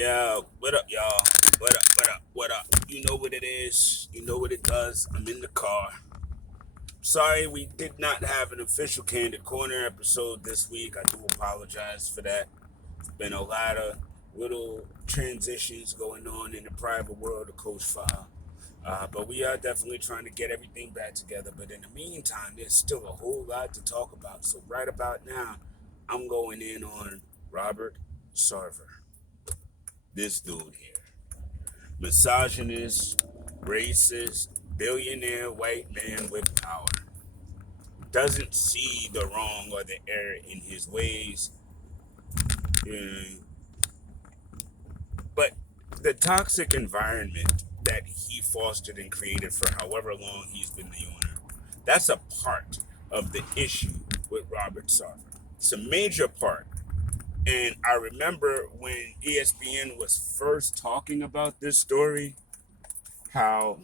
Yeah, what up, y'all? What up, what up, what up? You know what it is. You know what it does. I'm in the car. Sorry we did not have an official Candid Corner episode this week. I do apologize for that. There's been a lot of little transitions going on in the private world of Coach File. But we are definitely trying to get everything back together. But in the meantime, there's still a whole lot to talk about. So right about now, I'm going in on Robert Sarver. This dude here. Misogynist, racist, billionaire white man with power. Doesn't see the wrong or the error in his ways. Uh, but the toxic environment that he fostered and created for however long he's been the owner, that's a part of the issue with Robert Sarver. It's a major part. And I remember when ESPN was first talking about this story, how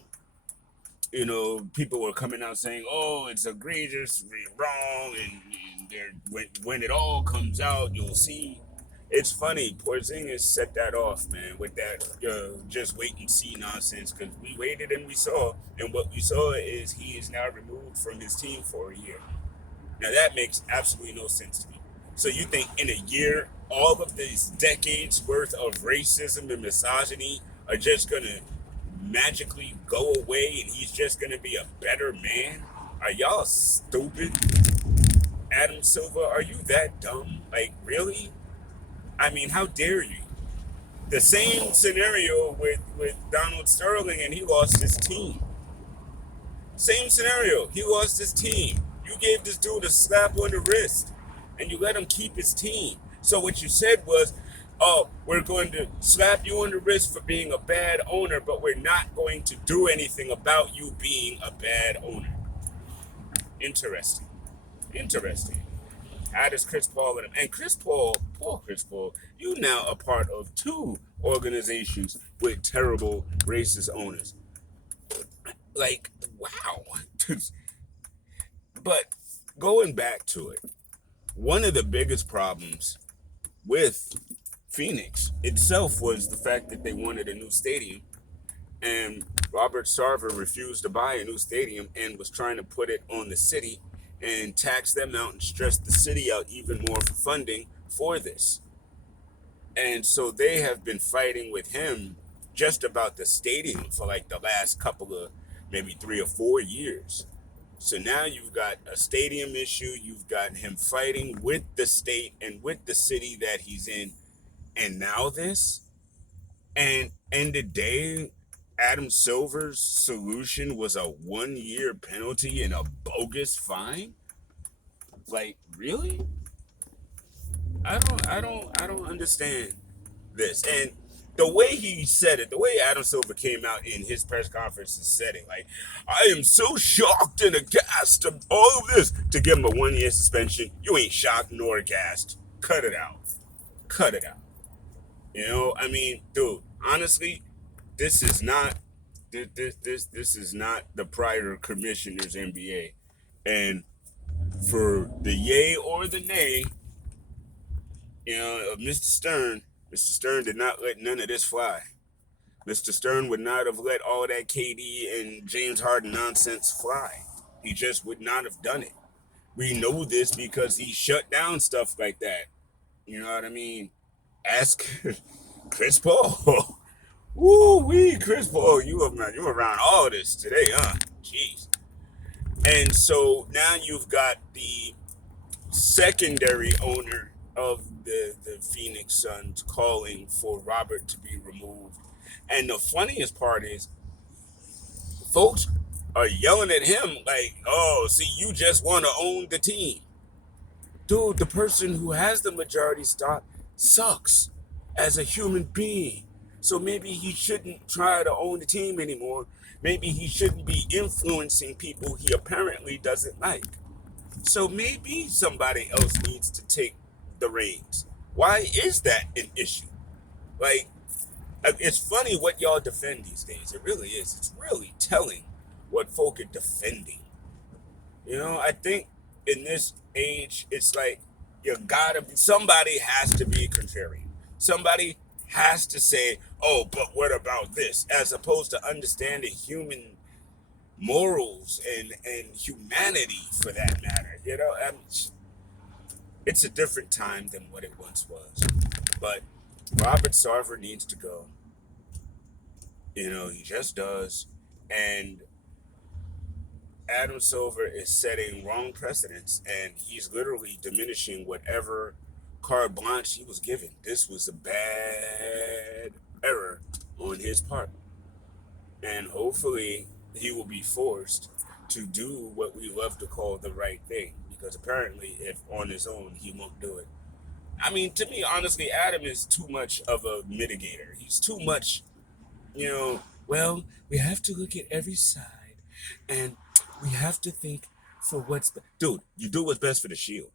people were coming out saying, "Oh, it's egregiously wrong," and when it all comes out, you'll see. It's funny, Porzingis set that off, man, with that just wait and see nonsense. Because we waited and we saw, and what we saw is he is now removed from his team for a year. Now that makes absolutely no sense to me. So you think in a year, all of these decades worth of racism and misogyny are just gonna magically go away and he's just gonna be a better man? Are y'all stupid? Adam Silver, are you that dumb? Like, really? I mean, how dare you? The same scenario with Donald Sterling, and he lost his team. Same scenario. He lost his team. You gave this dude a slap on the wrist and you let him keep his team. So what you said was, "Oh, we're going to slap you on the wrist for being a bad owner, but we're not going to do anything about you being a bad owner." Interesting. Interesting. How does Chris Paul and Chris Paul, poor Chris Paul, you now a part of two organizations with terrible racist owners. Like, wow. But going back to it, one of the biggest problems with Phoenix itself was the fact that they wanted a new stadium, and Robert Sarver refused to buy a new stadium and was trying to put it on the city and tax them out and stress the city out even more for funding for this. And so they have been fighting with him just about the stadium for like the last couple of maybe 3 or 4 years. So now you've got a stadium issue, you've got him fighting with the state and with the city that he's in, and now this. And in the day, Adam Silver's solution was a 1 year penalty and a bogus fine. Like, really? I don't understand this. And the way he said it, the way Adam Silver came out in his press conference and said it, like, "I am so shocked and aghast of all of this," to give him a 1 year suspension. You ain't shocked nor aghast. Cut it out. Cut it out. I mean, dude, honestly, this is not this is not the prior commissioner's NBA. And for the yay or the nay, of Mr. Stern did not let none of this fly. Mr. Stern would not have let all that KD and James Harden nonsense fly. He just would not have done it. We know this because he shut down stuff like that. You know what I mean? Ask Chris Paul. Woo wee, Chris Paul, you around all this today, huh? Jeez. And so now you've got the secondary owner of the Phoenix Suns calling for Robert to be removed. And the funniest part is, folks are yelling at him like, "Oh, see, you just want to own the team." Dude, the person who has the majority stock sucks as a human being. So maybe he shouldn't try to own the team anymore. Maybe he shouldn't be influencing people he apparently doesn't like. So maybe somebody else needs to take the reins. Why is that an issue? Like, it's funny what y'all defend these days. It really is. It's really telling what folk are defending. I think in this age, it's like somebody has to be contrarian. Somebody has to say, oh, but what about this? As opposed to understanding human morals and humanity for that matter. I mean, it's a different time than what it once was. But Robert Sarver needs to go. He just does. And Adam Silver is setting wrong precedents, and he's literally diminishing whatever carte blanche he was given. This was a bad error on his part. And hopefully he will be forced to do what we love to call the right thing, because apparently if on his own he won't do it. I mean, to me, honestly, Adam is too much of a mitigator. He's too much, well, we have to look at every side and we have to think for dude, you do what's best for the shield.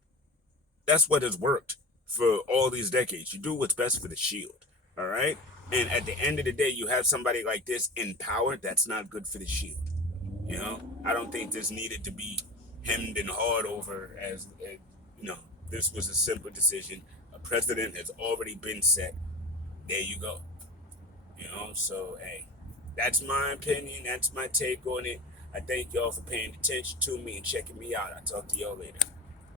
That's what has worked for all these decades. You do what's best for the shield. All right. And at the end of the day, you have somebody like this in power. That's not good for the shield. I don't think this needed to be hemmed and hawed over as this was a simple decision. A precedent has already been set. There you go. So hey, that's my opinion. That's my take on it. I thank y'all for paying attention to me and checking me out. I'll talk to y'all later.